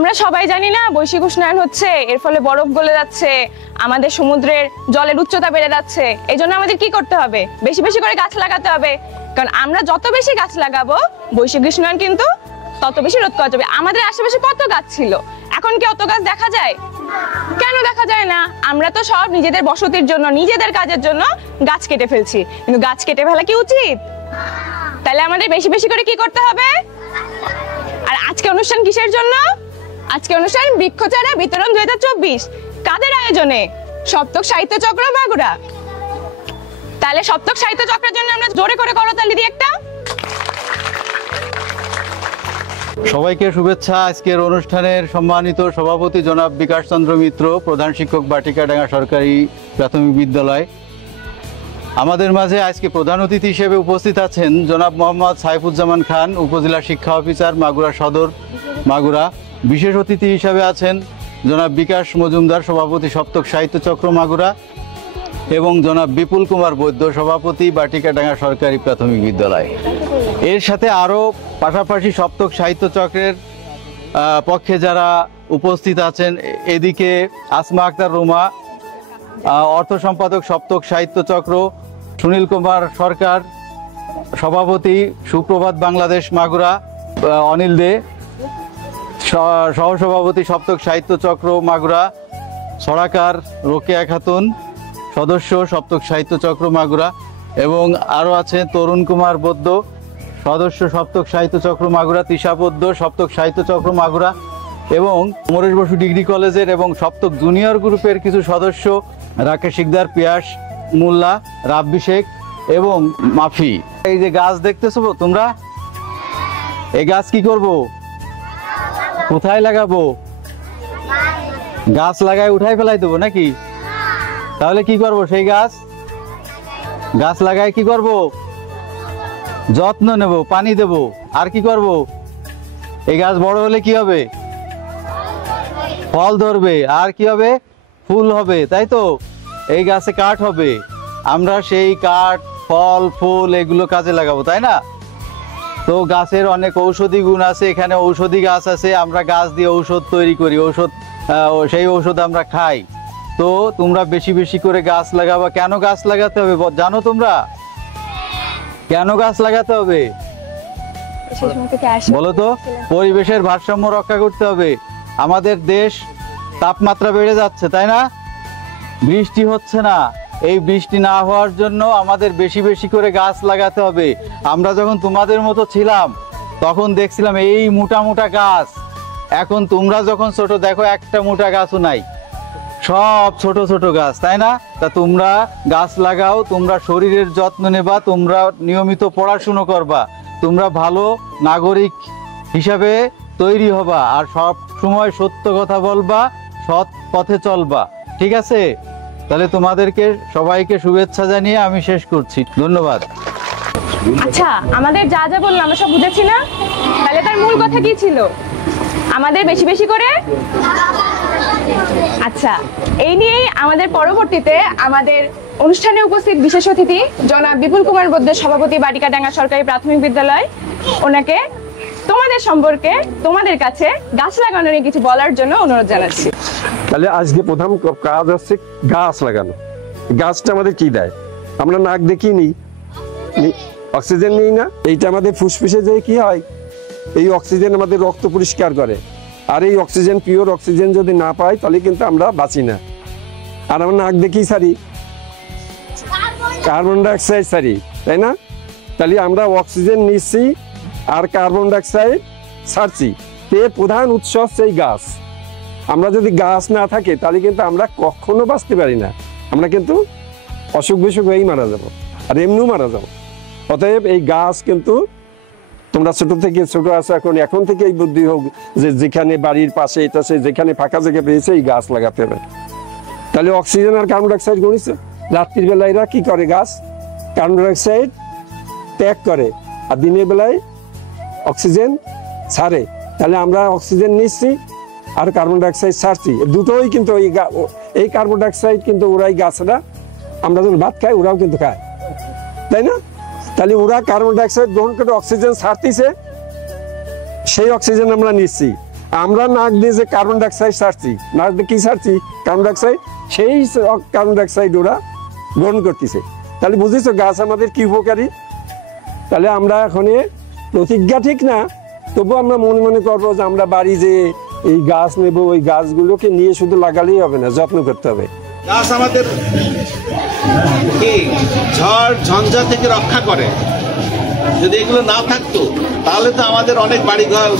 আমরা সবাই জানি না বৈশ্বিক উষ্ণায়ন হচ্ছে, এর ফলে বরফ গলে যাচ্ছে, আমাদের সমুদ্রের জলের উচ্চতা বেড়ে যাচ্ছে। এই জন্য আমাদের কি করতে হবে? বেশি বেশি করে গাছ লাগাতে হবে, কারণ আমরা যত বেশি গাছ লাগাবো বৈশ্বিক উষ্ণায়ন কিন্তু তত বেশি রোধ করা যাবে। আমাদের আশেপাশে কত গাছ ছিল, এখন কি অত গাছ দেখা যায়? কেন দেখা যায় না? আমরা তো সব নিজেদের বসতির জন্য, নিজেদের কাজের জন্য গাছ কেটে ফেলছি, কিন্তু গাছ কেটে ফেলা কি উচিত? তাহলে আমাদের বেশি বেশি করে কি করতে হবে? আর আজকে অনুষ্ঠান কিসের জন্য? আজকে অনুষ্ঠান বৃক্ষচারা বিতরণ 2024। কাদের আয়োজনে? সপ্তক সাহিত্য চক্র মাগুরা। তাহলে সপ্তক সাহিত্য চক্রের জন্য আমরা জোরে করে করতালি দিই একটা। সবাইকে শুভেচ্ছা। আজকের অনুষ্ঠানের সম্মানিত সভাপতি জনাব বিকাশ চন্দ্র মিত্র, প্রধান শিক্ষক বাটিকাডাঙ্গা সরকারি প্রাথমিক বিদ্যালয়। আমাদের মাঝে আজকে প্রধান অতিথি হিসেবে উপস্থিত আছেন জনাব মোহাম্মদ সাইফুজ্জামান খান, উপজেলা শিক্ষা অফিসার মাগুরা সদর মাগুরা। বিশেষ অতিথি হিসেবে আছেন জনাব বিকাশ মজুমদার, সভাপতি সপ্তক সাহিত্য চক্র মাগুরা, এবং জনাব বিপুল কুমার বৈদ্য, সভাপতি বাটিকাডাঙ্গা সরকারি প্রাথমিক বিদ্যালয়। এর সাথে আরও পাশাপাশি সপ্তক সাহিত্য চক্রের পক্ষে যারা উপস্থিত আছেন, এদিকে আসমা আক্তার রুমা, অর্থ সম্পাদক সপ্তক সাহিত্য চক্র, সুনীল কুমার সরকার, সভাপতি সুপ্রভাত বাংলাদেশ মাগুরা, অনিল দে, সহসভাপতি সপ্তক সাহিত্য চক্র মাগুরা, সরাকার রোকেয়া খাতুন, সদস্য সপ্তক সাহিত্য চক্র মাগুরা, এবং আরও আছেন তরুণ কুমার বৈদ্য, সদস্য সপ্তক সাহিত্য চক্র মাগুরা, তৃষা বৈদ্য, সপ্তক সাহিত্য চক্র মাগুরা, এবং অমরেশ বসু ডিগ্রি কলেজের এবং সপ্তক জুনিয়র গ্রুপের কিছু সদস্য, রাকেশ শিকদার, পিয়াস মোল্লা, রাব্বি শেখ এবং মাফি। এই যে গাছ দেখতেছো তোমরা, এই গাছ কি করব? কোথায় লাগাবো? গাছ লাগায় উঠাই ফেলাই দেবো নাকি? তাহলে কি করব? সেই গাছ লাগায় কি করব? যত্ন নেব, পানি দেব, আর কি করব? এই গাছ বড় হলে কি হবে? ফল ধরবে, আর কি হবে? ফুল হবে, তাই তো? এই গাছে কাঠ হবে, আমরা সেই কাঠ, ফল, ফুল এগুলো কাজে লাগাবো, তাই না? তো গাছের অনেক ঔষধি গুণ আছে, এখানে ঔষধি গাছ আছে, আমরা গাছ দিয়ে ঔষধ তৈরি করি, সেই ঔষধ আমরা খাই। তো তোমরা বেশি বেশি করে গাছ লাগাবা। কেন গাছ লাগাতে হবে জানো তোমরা? কেন গাছ লাগাতে হবে বলো তো? পরিবেশের ভারসাম্য রক্ষা করতে হবে। আমাদের দেশ তাপমাত্রা বেড়ে যাচ্ছে, তাই না? বৃষ্টি হচ্ছে না, এই বৃষ্টি না হওয়ার জন্য আমাদের বেশি বেশি করে গাছ লাগাতে হবে। আমরা যখন তোমাদের মতো ছিলাম তখন দেখছিলাম এই মোটা মোটা গাছ, এখন তোমরা যখন ছোট দেখো একটা মোটা গাছও নাই, সব ছোট ছোট গাছ, তাই না? তা তোমরা গাছ লাগাও, তোমরা শরীরের যত্ন নেবা, তোমরা নিয়মিত পড়াশুনো করবা, তোমরা ভালো নাগরিক হিসাবে তৈরি হবা, আর সব সময় সত্য কথা বলবা, সৎ পথে চলবা, ঠিক আছে? তাহলে তোমাদেরকে সবাইকে শুভেচ্ছা জানিয়ে আমি শেষ করছি। ধন্যবাদ। আচ্ছা, আমাদের যা যা বললাম আমরা সব বুঝেছি না? তাহলে তার মূল কথা কি ছিল? আমাদের বেশি বেশি করে। আচ্ছা, এই নিয়েই আমাদের পরবর্তীতে আমাদের অনুষ্ঠানে উপস্থিত বিশেষ অতিথি জনাব বিপুল কুমার বৈদ্য, সভাপতি বাটিকাডাঙ্গা সরকারি প্রাথমিক বিদ্যালয়, ওনাকে তোমাদের সম্পর্কে, তোমাদের কাছে গাছ লাগানো নিয়ে কিছু বলার জন্য অনুরোধ জানাচ্ছি। তাহলে আজকে প্রথম কাজ হচ্ছে গাছ লাগানো। গাছটা আমাদের কি দেয়? আমরা নাক দেখি নি, অক্সিজেন নিই না। এইটা আমাদের ফুসফুসে যে কি হয়, এই অক্সিজেন আমাদের রক্ত পরিষ্কার করে, আর এই অক্সিজেন, পিওর অক্সিজেন যদি না পাই তাহলে কিন্তু আমরা বাঁচি না। আর আমরা নাক দেখি সারি, কার্বন ডাইঅক্সাইড সারি, তাই না? তাহলে আমরা অক্সিজেন নিচ্ছি আর কার্বন ডাইঅক্সাইড ছাড়ছি। এর প্রধান উৎস হচ্ছে এই গাছ। আমরা যদি গাছ না থাকে তাহলে কিন্তু আমরা কখনো বাঁচতে পারি না, আমরা কিন্তু অসুখ বিসুখ হয়েই মারা যাবো, আর এমনিও মারা যাবো। অতএব এই গাছ কিন্তু তোমরা ছোট থেকে ছোট আছো, এখন থেকে এই বুদ্ধি হোক যে যেখানে বাড়ির পাশে এটা সে যেখানে ফাঁকা জায়গা পেয়েছে এই গাছ লাগাতে হবে। তাহলে অক্সিজেন আর কার্বন ডাইঅক্সাইড গণিছে। রাত্রির বেলায় এরা কি করে? গাছ কার্বন ডাইঅক্সাইড ত্যাগ করে আর দিনের বেলায় অক্সিজেন ছাড়ে। তাহলে আমরা অক্সিজেন নিচ্ছি আর কার্বন ডাইঅক্সাইড ছাড়ছি, দুটোই কিন্তু এই কার্বন ডাইঅক্সাইড কিন্তু ওরাই গাছরা, আমরা যখন ভাত খাই ওরাও কিন্তু খায়, তাই না? তাহলে ওরা কার্বন ডাইঅক্সাইড গ্রহণ করে অক্সিজেন ছাড়তিছে, সেই অক্সিজেন আমরা নিচ্ছি। আমরা নাক দিয়ে যে কার্বন ডাইঅক্সাইড ছাড়ছি, নাক দিয়ে কি ছাড়ছি? Carbon dioxide. সেই কার্বন ডাইঅক্সাইড ওরা গ্রহণ করতেছে। তাহলে বুঝেছো গাছ আমাদের কি উপকারী। তাহলে আমরা এখন প্রতিজ্ঞা ঠিক না, তবু আমরা মনে মনে করবো যে আমরা বাড়ি যে এই গাছ নেব, ওই গাছগুলোকে নিয়ে শুধু লাগালেই হবে না, যত্ন করতে হবে। গাছ আমাদের কি ঝড় ঝঞ্ঝা থেকে রক্ষা করে। যদি এগুলো না থাকতো তাহলে তো আমাদের অনেক বাড়িঘর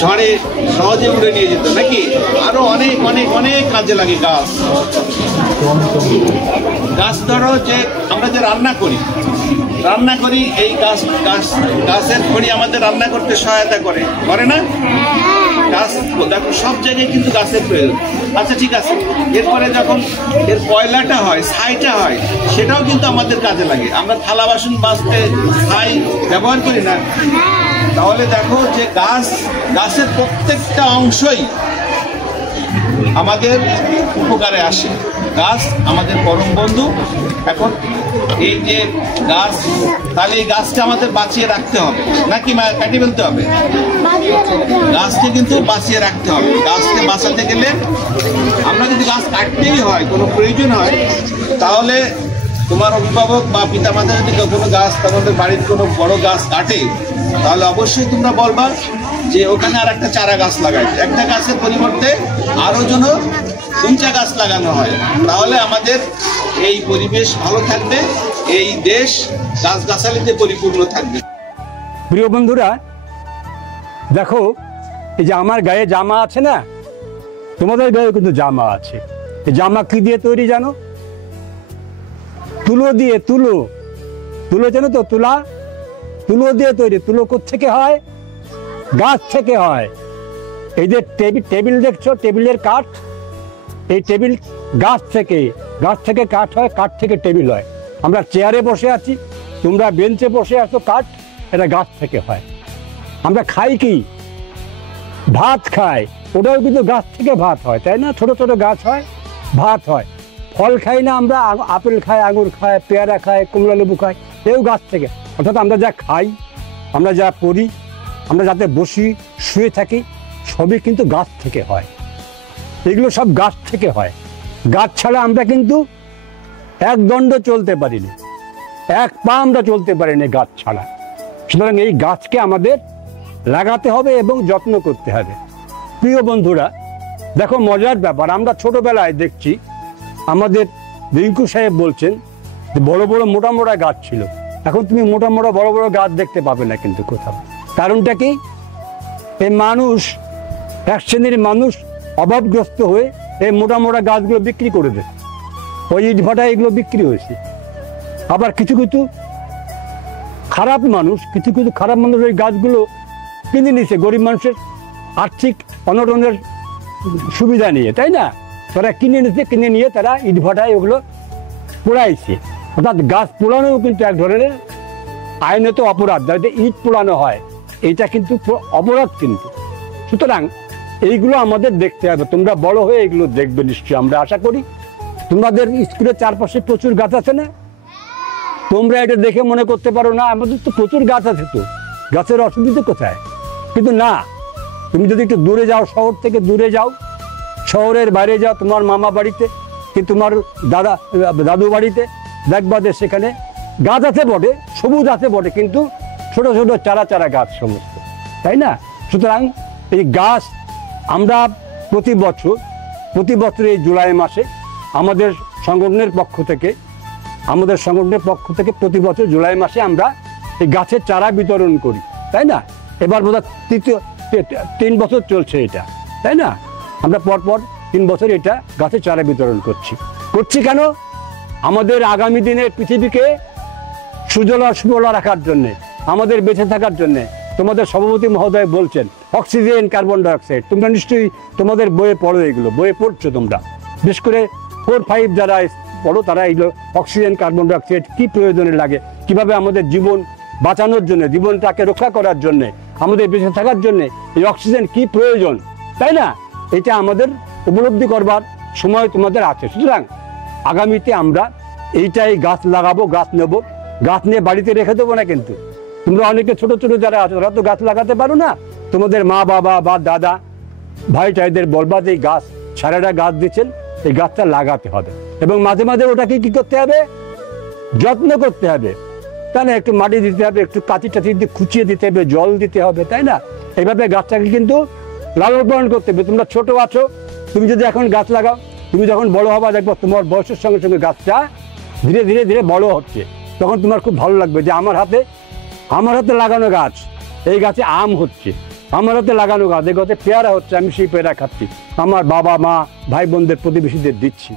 ঝড়ে সহজে উড়ে নিয়ে যেত নাকি। আরো অনেক অনেক অনেক কাজে লাগে গাছ। গাছ ধরো যে আমরা যে রান্না করি এই গাছের খড়ি আমাদের রান্না করতে সহায়তা করে না? গাছ দেখো সব জায়গায় কিন্তু গাছের প্রয়োজন। আচ্ছা ঠিক আছে, এরপরে যখন এর কয়লাটা হয়, ছাইটা হয়, সেটাও কিন্তু আমাদের কাজে লাগে। আমরা থালা বাসন মাজতে ছাই ব্যবহার করি না? তাহলে দেখো যে গাছের প্রত্যেকটা অংশই আমাদের উপকারে আসে। গাছ আমাদের পরম বন্ধু। এখন এই যে গাছ, তাহলে এই গাছটা আমাদের বাঁচিয়ে রাখতে হবে নাকি কাটিয়ে ফেলতে হবে? গাছকে কিন্তু বাঁচিয়ে রাখতে হবে। গাছকে বাঁচাতে গেলে আমরা যদি গাছ কাটতেই হয়, কোনো প্রয়োজন হয়, তাহলে তোমার অভিভাবক বা পিতামাতা যদি কোনো গাছ, তোমাদের বাড়ির কোনো বড় গাছ কাটে, তাহলে অবশ্যই তোমরা বলবা যে ওখানে আর একটা চারা গাছ লাগাই। একটা গাছের পরিবর্তে আরো যেন 2টা গাছ লাগানো হয়। তাহলে আমাদের এই পরিবেশ ভালো থাকবে, এই দেশ গাছগাছালিতে পরিপূর্ণ থাকবে। প্রিয় বন্ধুরা, দেখো এই যে আমার গায়ে জামা আছে না, তোমাদের গায়ে কিন্তু জামা আছে। এই জামা কি দিয়ে তৈরি জানো? তুলো দিয়ে। তুলো জানো তো? তুলো দিয়ে তৈরি। তুলো কোত্থেকে হয়? গাছ থেকে হয়। এই যে টেবিল দেখছো, টেবিলের কাঠ, এই টেবিল গাছ থেকে কাঠ হয়, কাঠ থেকে টেবিল হয়। আমরা চেয়ারে বসে আছি, তোমরা বেঞ্চে বসে আছো, কাঠ, এটা গাছ থেকে হয়। আমরা খাই কি? ভাত খাই, ওটাও কিন্তু গাছ থেকে ভাত হয়, তাই না? ছোট ছোট গাছ হয়, ভাত হয়। ফল খাই না আমরা? আপেল খাই, আঙুর খাই, পেয়ারা খাই, কমলা লেবু খাই, এও গাছ থেকে। অর্থাৎ আমরা যা খাই, আমরা যা পড়ি, আমরা যাতে বসি, শুয়ে থাকি, সবই কিন্তু গাছ থেকে হয়। এগুলো সব গাছ থেকে হয়। গাছ ছাড়া আমরা কিন্তু এক দণ্ড চলতে পারি না, এক পা আমরা চলতে পারি না গাছ ছাড়া। সুতরাং এই গাছকে আমাদের লাগাতে হবে এবং যত্ন করতে হবে। প্রিয় বন্ধুরা, দেখো মজার ব্যাপার, আমরা ছোটবেলায় দেখছি আমাদের রিঙ্কু সাহেব বলছেন যে বড় বড় মোটা মোটা গাছ ছিল। এখন তুমি মোটা মোটা বড় বড় গাছ দেখতে পাবে না কিন্তু কোথাও। কারণটা কি? এই মানুষ, এক শ্রেণীর মানুষ অভাবগ্রস্ত হয়ে এই মোটা মোটা গাছগুলো বিক্রি করে দেয়। ওই ইট ভাটা এগুলো বিক্রি হয়েছে। আবার কিছু খারাপ মানুষ ওই গাছগুলো কিনে নিছে গরিব মানুষের আর্থিক অনটনের সুবিধা নিয়ে, তাই না? তারা কিনে নিয়ে তারা ইট ভাটায় ওগুলো পোড়াইছে। অর্থাৎ গাছ পোড়ানোও কিন্তু এক ধরনের আইনত অপরাধ। যাতে ইট পোড়ানো হয়, এইটা কিন্তু অপরাধ কিন্তু। সুতরাং এইগুলো আমাদের দেখতে হবে। তোমরা বড় হয়ে এগুলো দেখবে নিশ্চয়ই, আমরা আশা করি। তোমাদের স্কুলের চারপাশে প্রচুর গাছ আছে না? তোমরা এটা দেখে মনে করতে পারো না আমাদের তো প্রচুর গাছ আছে, তো গাছের অসুবিধা কোথায়? কিন্তু না, তুমি যদি একটু দূরে যাও, শহর থেকে দূরে যাও, শহরের বাইরে যাও, তোমার মামা বাড়িতে কি তোমার দাদু বাড়িতে, দেখবা যে সেখানে গাছ আছে বটে, সবুজ আছে বটে, কিন্তু ছোট ছোট চারা গাছ সমস্ত, তাই না? সুতরাং এই গাছ আমরা প্রতি বছর এই জুলাই মাসে আমাদের সংগঠনের পক্ষ থেকে প্রতি বছর জুলাই মাসে আমরা এই গাছের চারা বিতরণ করি, তাই না? এবার বোধহয় 3 বছর চলছে এটা, তাই না? আমরা পরপর 3 বছর এটা গাছের চারা বিতরণ করছি কেন? আমাদের আগামী দিনে পৃথিবীকে সুজলা রাখার জন্যে, আমাদের বেঁচে থাকার জন্যে। তোমাদের সভাপতি মহোদয় বলছেন অক্সিজেন, কার্বন ডাইঅক্সাইড, তোমরা নিশ্চয়ই তোমাদের বইয়ে পড়ো, এগুলো বইয়ে পড়ছো তোমরা। বিশেষ করে 4-5 যারা পড়ো তারা এগুলো অক্সিজেন, কার্বন ডাইঅক্সাইড কী প্রয়োজনে লাগে, কিভাবে আমাদের জীবন বাঁচানোর জন্য, জীবনটাকে রক্ষা করার জন্যে, আমাদের বেঁচে থাকার জন্যে এই অক্সিজেন কি প্রয়োজন, তাই না? এটা আমাদের উপলব্ধি করবার সময় তোমাদের আছে। সুতরাং আগামীতে আমরা এইটাই গাছ লাগাবো, গাছ নেব, গাছ নিয়ে বাড়িতে রেখে দেবো না কিন্তু। তোমরা অনেকে ছোট ছোট যারা আছো তারা তো গাছ লাগাতে পারো না, তোমাদের মা বাবা বা দাদা ভাই টাইদের বলবা যে এই গাছ সারাটা গাছ দিচ্ছেন, এই গাছটা লাগাতে হবে এবং মাঝে মাঝে ওটাকে কি করতে হবে, যত্ন করতে হবে, তাই না? একটু মাটি দিতে হবে, একটু কাঁচি টাচি দিয়ে খুঁচিয়ে দিতে হবে, জল দিতে হবে, তাই না? এইভাবে গাছটাকে কিন্তু লালন পালন করতে হবে। তোমরা ছোট আছো, তুমি যদি এখন গাছ লাগাও, তুমি যখন বড় হবা দেখবো তোমার বয়সের সঙ্গে সঙ্গে গাছটা ধীরে ধীরে ধীরে বড় হচ্ছে। তখন তোমার খুব ভালো লাগবে যে আমার হাতে লাগানো গাছ, এই গাছে আম হচ্ছে, আমার হাতে লাগানো গাছ, এই গাছে পেয়ারা হচ্ছে, আমি সেই পেয়ারা খাচ্ছি, আমার বাবা মা ভাই বোনদের প্রতিবেশীদের দিচ্ছি।